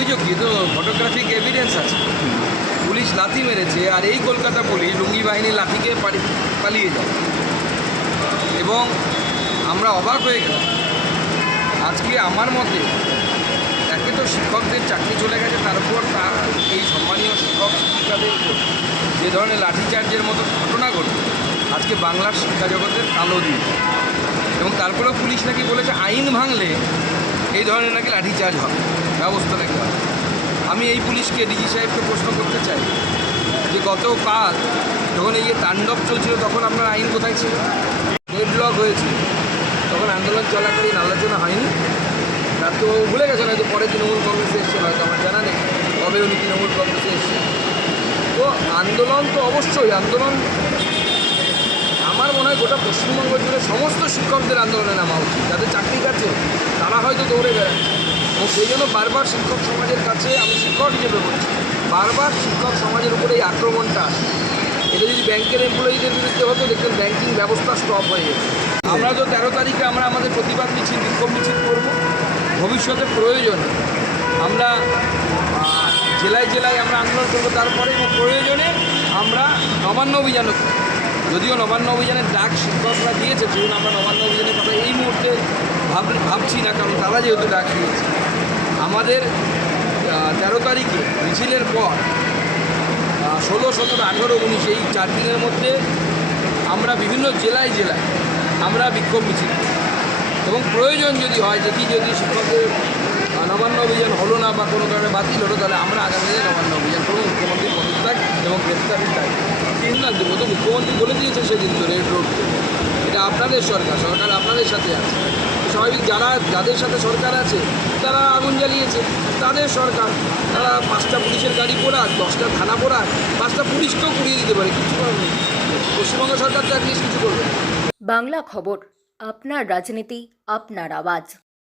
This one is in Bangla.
অভিযোগ কি, তো ফটোগ্রাফিক এভিডেন্স আছে। পুলিশ লাথি মেরেছে, আর এই কলকাতা পুলিশ লুঙ্গি বাহিনী লাথিকে পালিয়ে যায়। এবং আমরা অবাক হয়ে গেলাম। আজকে আমার মতে একে তো শিক্ষকদের চাকরি চলে গেছে, তার উপর তার এই সম্মানীয় শিক্ষক শিক্ষিকাদের উপর যে ধরনের লাঠিচার্জের মতো ঘটনা ঘটে, আজকে বাংলার শিক্ষা জগতের কালো দিন। এবং তারপরেও পুলিশ নাকি বলেছে আইন ভাঙলে এই ধরনের নাকি লাঠিচার্জ হবে, ব্যবস্থা নাকি হবে। আমি এই পুলিশকে, ডিজি সাহেবকে প্রশ্ন করতে চাই যে গতকাল যখন এই যে তাণ্ডব চলছিল তখন আপনার আইন কোথায় ছিল? ডেডলক হয়েছিল, তখন আন্দোলন চলাকালীন আলোচনা হয়নি? তার তো ভুলে গেছে, হয়তো পরে তৃণমূল কংগ্রেসে এসছে, হয়তো আমার জানা নেই কবে উনি তৃণমূল কংগ্রেসে এসছে। তো আন্দোলন তো অবশ্যই আন্দোলন, আমার মনে হয় গোটা পশ্চিমবঙ্গ জুড়ে সমস্ত শিক্ষকদের আন্দোলনে নামা উচিত। যাদের চাকরি কাছে তারা হয়তো দৌড়ে বেড়াচ্ছে, এবং সেই জন্য বারবার শিক্ষক সমাজের কাছে, আমি শিক্ষক হিসেবে বলছি, বারবার শিক্ষক সমাজের উপরে এই আক্রমণটা আসে। এটা যদি ব্যাংকের এমপ্লয়িদের বিরুদ্ধে হতো, দেখবেন ব্যাংকিং ব্যবস্থা স্টপ হয়ে যেত। আমরা তো 13 তারিখে আমরা আমাদের প্রতিবাদ মিছিল, বিক্ষোভ মিছিল করব। ভবিষ্যতে প্রয়োজনে আমরা জেলায় জেলায় আমরা আন্দোলন করবো, তারপরে এবং প্রয়োজনে আমরা নবান্ন অভিযানও করব। যদিও নবান্ন অভিযানের ডাক শিক্ষকরা দিয়েছে, সেজন্য আমরা নবান্ন অভিযানের কথা এই মুহূর্তে ভাবছি না, কারণ তারা যেহেতু ডাক দিয়েছে। আমাদের 13 তারিখে মিছিলের পর 16, 17, 18, 19 এই 4 দিনের মধ্যে আমরা বিভিন্ন জেলায় জেলায় আমরা বিক্ষোভ মিছিল করব। এবং প্রয়োজন যদি হয়, দেখি যদি শিক্ষকদের নবান্ন অভিযান হলো না বা কোনো কারণে বাতিল হলো, তাহলে আমরা আগামী দিনে নবান্ন অভিযান করব, মুখ্যমন্ত্রীর পদত্যাগ এবং গ্রেপ্তারের দাবি। কিন্তু না দেবো তো, মুখ্যমন্ত্রী বলে দিয়েছে সেদিন তো রেড রোড, এটা আপনাদের সরকার, সরকার আপনাদের সাথে আছে। স্বাভাবিক, যাদের সাথে সরকার আছে তারা আগুন জ্বালিয়েছে, তাদের সরকার, তারা 5টা পুলিশের গাড়ি পোড়াক, 10টা থানা পোড়াক, 5টা পুলিশকেও পুড়িয়ে দিতে পারে, কিছু করার নেই। পশ্চিমবঙ্গ সরকার তো অ্যাটলিস্ট কিছু করবে না। বাংলা খবর, আপনার রাজনীতি, আপনার আওয়াজ।